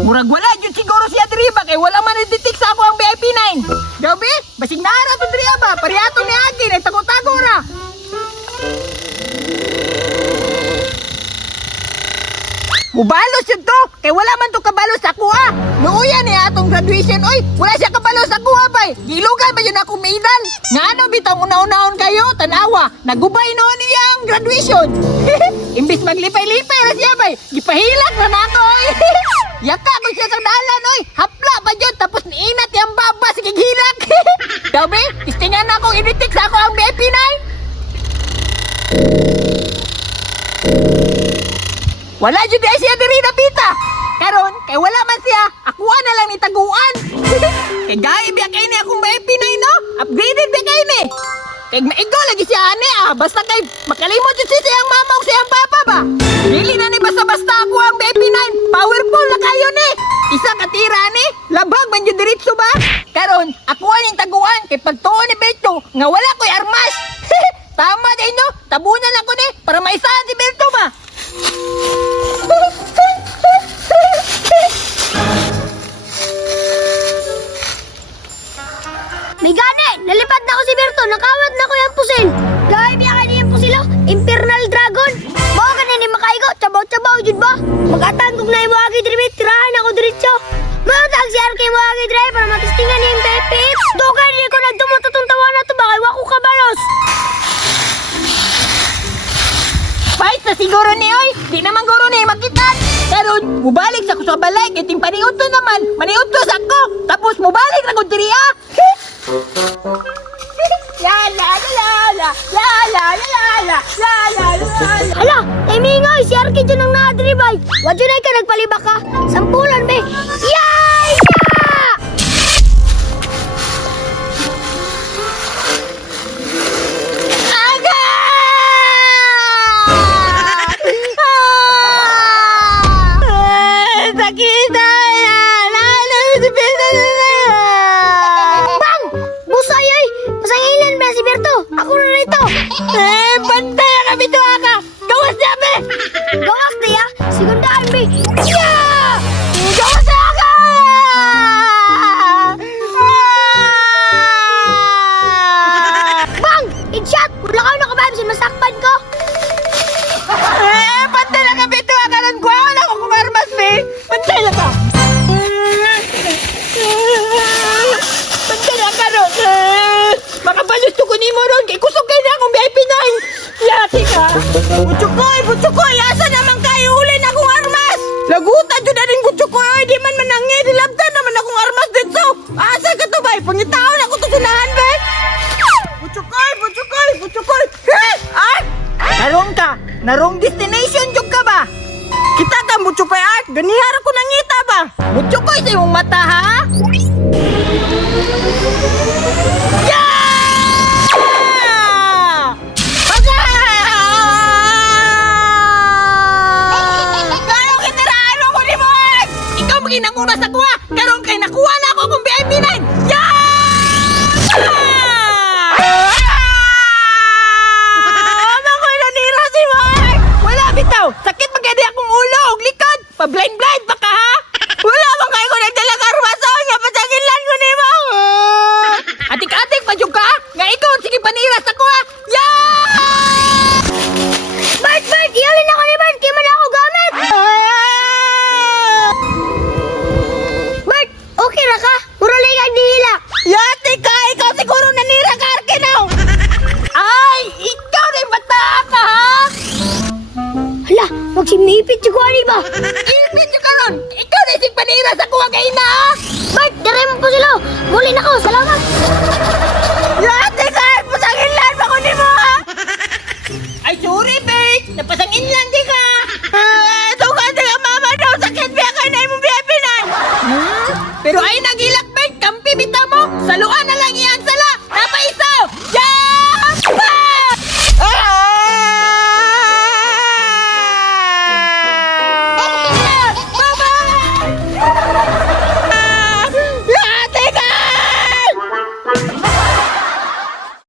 Murag wala jud siguro siya diri ba kay wala man i-detect sa ako ang VIP 9. Gabi, basig nara to diri ba? Pariato ni Agi ay tago-tago ra. Mubalos yun to, kay wala man to kabalo sa kuha. Nuuyan ni atong graduation, oy, wala siya kabalo sa kuha bay. Gilugan ba yun akong medal? Nga ano bitang una-unahon kayo, tanawa, nagubay noon niya ang graduation. Imbis maglipay-lipay na siya bay, gipahilak na nato, oy. Yaka ko siya sa dalan, oy, hapla ba yun, tapos niinat yung baba, sige hilak. Dabi, istingan na akong initik sa ako ang VIP 9. Wala jud ay siya diri napita. Karon kay wala man siya, ako na lang ni taguan. Kay gahi biya kay ni akong VIP 9 no? Upgraded biya kay ni. Kay maigo lagi siya ani basta kay makalimot jud siya ang mama ug siyang papa ba. Dili na ni basta-basta ako ang VIP 9. Powerful na kayo ni. Isa ka tira ni, labag man jud diretso ba? Karon ako ning taguan kay pagtuon ni Berto nga wala ko'y armas. Tama din no, tabunan ako ni para maisahan si Berto ba. May gani! Nalipad na ako si Berto! Nakawat na ko yung pusil! Dahil biya ka niya yung pusilo! Infernal Dragon! Mga ka ni makaigo! Tabaw-tabaw jud ba? Mag-atangkog na yung wagi drive! Tirahan ako diretso! Matag si RK yung wagi drive para matistingan niya yung pepit! Doka niya ko nagtumututong tawa na to ba? Kay wako kabalos! Fight na siguro ni oy, di naman guro ni makitan. Karon, mubalik sa ko sa balay kay ting paniudto naman, maniudto sa ko. Tapos mubalik na ko diri ah. La la la la la la la la la la la. Hala! Timingoy! Si RK dyan ang nakadribay! Wadyo na ka nagpalibak ka! Sampulan be! Yay! Ako na rito! Bantay na kami to aga! Gawas niya, be! Gawas na ya! Sigundaan, be! Yeah! Gawas na aga! Bang! Headshot! Wala ka nakabaham sa masakpan ko! Bantay na kami to aga! Nangguaw na ako kung armas, be! Bantay na ka! Bantay na ka ron! Makabalos ko ni mo ron! Kay kusog kayo na akong VIP 9! Yati ka! Butsukoy! Asa naman kayo? Uli na akong armas! Lagutan dyan na rin Butsukoy! Di man manangin! Dilabtan naman akong armas dito! Asa ka to ba? Pangitaon ako to sunahan ba? Butsukoy! Ay! Karong ka! Narong destination dyan ka ba? Kita ka Butsukoy Art! Ganihara ko nangita ba? Butsukoy sa iyong mata ha? Yeah! Ginanguna sa kuha! Karon kay nakuha na ako kung VIP 9! Yeah! Ano ko nanira si Mark? Wala bitaw! Sakit magkadi akong ulo og likod! Pa-blind pa ka ha? Wala bang kayo kung nagdalag armason nga pasagilan ko ni mo! Atik-atik pa ka? Nga ikaw sige panira sa kuha! Yeah! Bart! Iyalin ako ni Bart! Kaya man ako gamit! Okay na ka? Puro ligag nihila. Yate ka! Ikaw siguro nanira ka, Arkinaw! Ay! Ikaw na yung bata ka, ha? Hala, magsimipit si Kuwari ba?